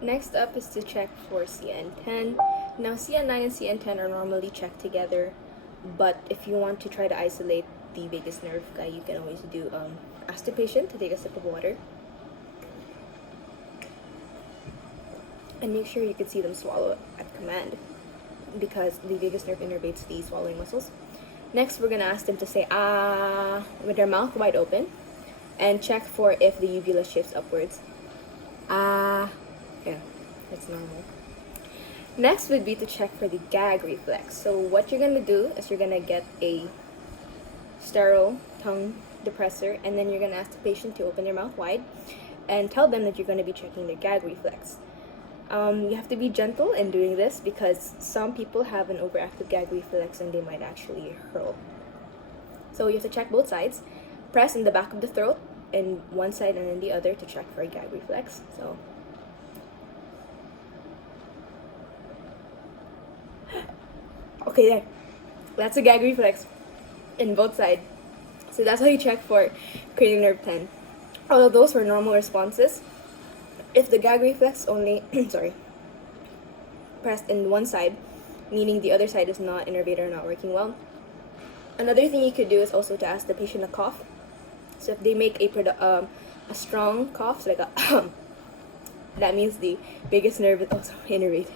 Next up is to check for CN10. Now CN9 and CN10 are normally checked together, but if you want to try to isolate the vagus nerve guy, you can always do ask the patient to take a sip of water. And make sure you can see them swallow at command, because the vagus nerve innervates the swallowing muscles. Next, we're gonna ask them to say ah with their mouth wide open, and check for if the uvula shifts upwards. Ah, yeah, that's normal. Next would be to check for the gag reflex. So what you're gonna do is you're gonna get a sterile tongue depressor, and then you're gonna ask the patient to open their mouth wide and tell them that you're gonna be checking their gag reflex. You have to be gentle in doing this because some people have an overactive gag reflex and they might actually hurl. So you have to check both sides. Press in the back of the throat in one side and then the other to check for a gag reflex. So okay, there. That's a gag reflex in both sides. So that's how you check for cranial nerve 10. Although those were normal responses, if the gag reflex only pressed in one side, meaning the other side is not innervated or not working well. Another thing you could do is also to ask the patient to cough. So if they make a strong cough, so like a that means the vagus nerve is also innervated.